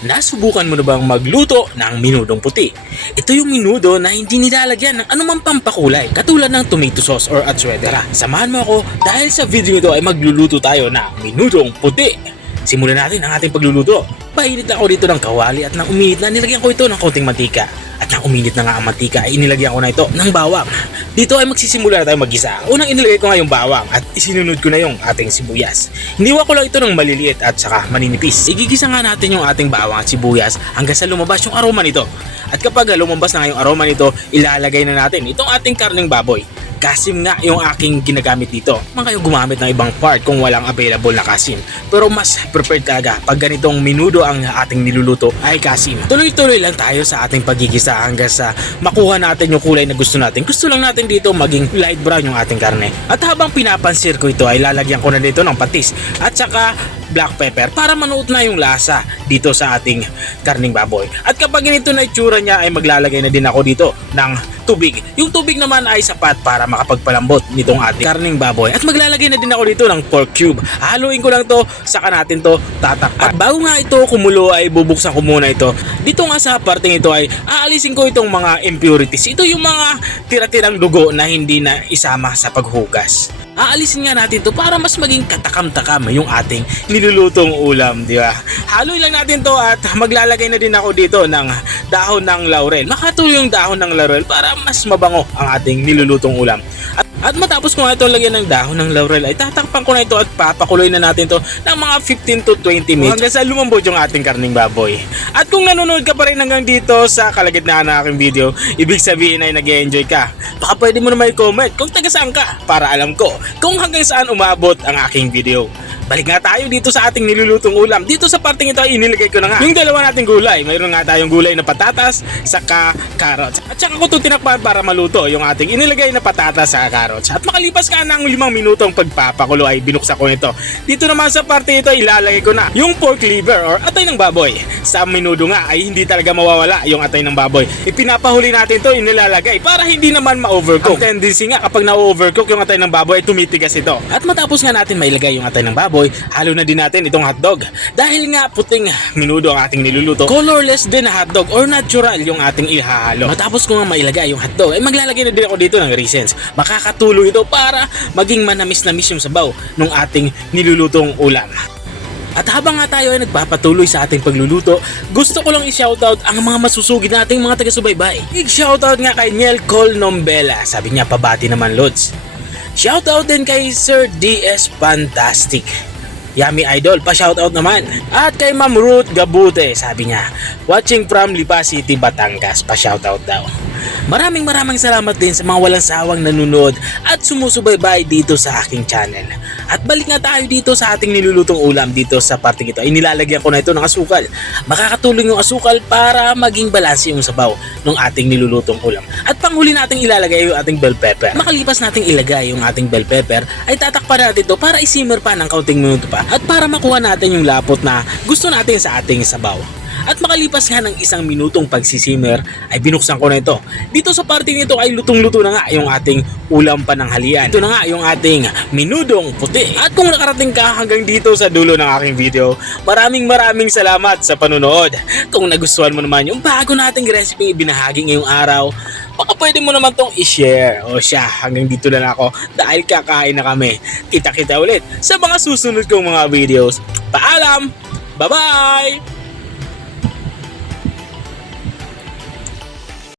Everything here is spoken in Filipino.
Nasubukan mo na bang magluto ng minudong puti? Ito yung minudo na hindi nilalagyan ng anumang pampakulay katulad ng tomato sauce or atsuete. Tara, samahan mo ako dahil sa video nito ay magluluto tayo ng minudong puti. Simulan natin ang ating pagluluto. Painit ako dito ng kawali at nang uminit na nilagyan ko ito ng konting mantika. At nang uminit na nga ang mantika ay inilagyan ko na ito ng bawang. Dito ay magsisimula na tayo mag-isa. Unang inilagay ko nga yung bawang at isinunod ko na yung ating sibuyas. Hiniwa ko lang ito ng maliliit at saka maninipis. Igigisa nga natin yung ating bawang at sibuyas hanggang sa lumabas yung aroma nito. At kapag lumabas na nga yung aroma nito, ilalagay na natin itong ating karneng baboy. Kasim nga yung aking ginagamit dito. Man kayo gumamit ng ibang part kung walang available na kasim. Pero mas prepared talaga pag ganitong minudo ang ating niluluto ay kasim. Tuloy-tuloy lang tayo sa ating pagigisa hanggang sa makuha natin yung kulay na gusto natin. Gusto lang natin dito maging light brown yung ating karne. At habang pinapansir ko ito ay lalagyan ko na dito ng patis at saka black pepper para manuot na yung lasa dito sa ating karning baboy. At kapag ganito na itsura niya ay maglalagay na din ako dito ng tubig. Yung tubig naman ay sapat para makapagpalambot nitong ating karning baboy. At maglalagay na din ako dito ng pork cube. Haluin ko lang to, saka natin to tatakpan. At bago nga ito kumulo ay bubuksan ko muna ito. Dito nga sa parteng ito ay aalisin ko itong mga impurities. Ito yung mga tira-tirang dugo na hindi na isama sa paghugas. Aalisin nga natin to para mas maging katakam-takam yung ating nilulutong ulam, di ba? Haluin lang natin to at maglalagay na din ako dito ng dahon ng laurel. Makatuloy yung dahon ng laurel para mas mabango ang ating nilulutong ulam. At matapos ko nga ito lagyan ng dahon ng laurel ay tatakpan ko na ito at papakuloy na natin to ng mga 15 to 20 minutes hanggang sa lumambot yung ating karning baboy. At kung nanonood ka pa rin hanggang dito sa kalagitnaan ng aking video, ibig sabihin ay nag-enjoy ka. Baka pwede mo na may comment kung taga saan ka para alam ko kung hanggang saan umabot ang aking video. Balik nga tayo dito sa ating nilulutong ulam. Dito sa parteng ito ay inilagay ko na nga yung dalawa nating gulay. Mayroon nga tayong gulay na patatas saka carrots. At saka ko ito tinakpan para maluto yung ating inilagay na patatas saka carrots. At makalipas ka ng 5 minutong pagpapakulo ay binuksan ko nito. Dito naman sa parteng ito ilalagay ko na yung pork liver or atay ng baboy. Sa minudo nga ay hindi talaga mawawala yung atay ng baboy. Ipinapahuli natin to inilalagay para hindi naman ma-overcook. Ang tendency nga kapag na-overcook yung atay ng baboy ay tumitigas ito. At matapos nga natin mailagay yung atay ng baboy, halo na din natin itong hotdog. Dahil nga puting minudo ang ating niluluto, colorless din na hotdog or natural yung ating ihahalo. Matapos ko nga mailagay yung hotdog, ay maglalagay na din ako dito ng raisins. Makakatulong ito para maging manamis-namis yung sabaw ng ating nilulutong ulam. At habang nga tayo ay nagpapatuloy sa ating pagluluto, gusto ko lang i-shoutout ang mga masusugid nating mga taga-subaybay. I-shoutout nga kay Niel Col Nombela. Sabi niya, pabati naman Lods. Shoutout din kay Sir DS Fantastic. Yummy Idol, pa-shoutout naman. At kay Ma'am Ruth Gabute, sabi niya, watching from Lipa City, Batangas, pa-shoutout daw. Maraming salamat din sa mga walang sawang nanonood at sumusubaybay dito sa aking channel. At balik nga tayo dito sa ating nilulutong ulam dito sa parteng ito. Ay nilalagyan ko na ito ng asukal. Makakatulong yung asukal para maging balanse yung sabaw ng ating nilulutong ulam. At panghuli nating ilalagay yung ating bell pepper. Makalipas nating ilagay yung ating bell pepper ay tatakpan natin ito para isimmer pa ng kaunting minuto pa at para makuha natin yung lapot na gusto natin sa ating sabaw. At makalipas nga ng 1 minutong pagsisimmer ay binuksan ko na ito. Dito sa parte nito ay lutong-luto na nga yung ating ulam pananghalian. Ito na nga yung ating minudong puti. At kung nakarating ka hanggang dito sa dulo ng aking video, maraming salamat sa panunood. Kung nagustuhan mo naman yung bago nating recipe ibinahagi ngayong araw, baka pwede mo naman tong i-share. O siya, hanggang dito na ako dahil kakain na kami. Kita-kita ulit sa mga susunod kong mga videos. Paalam! Bye-bye!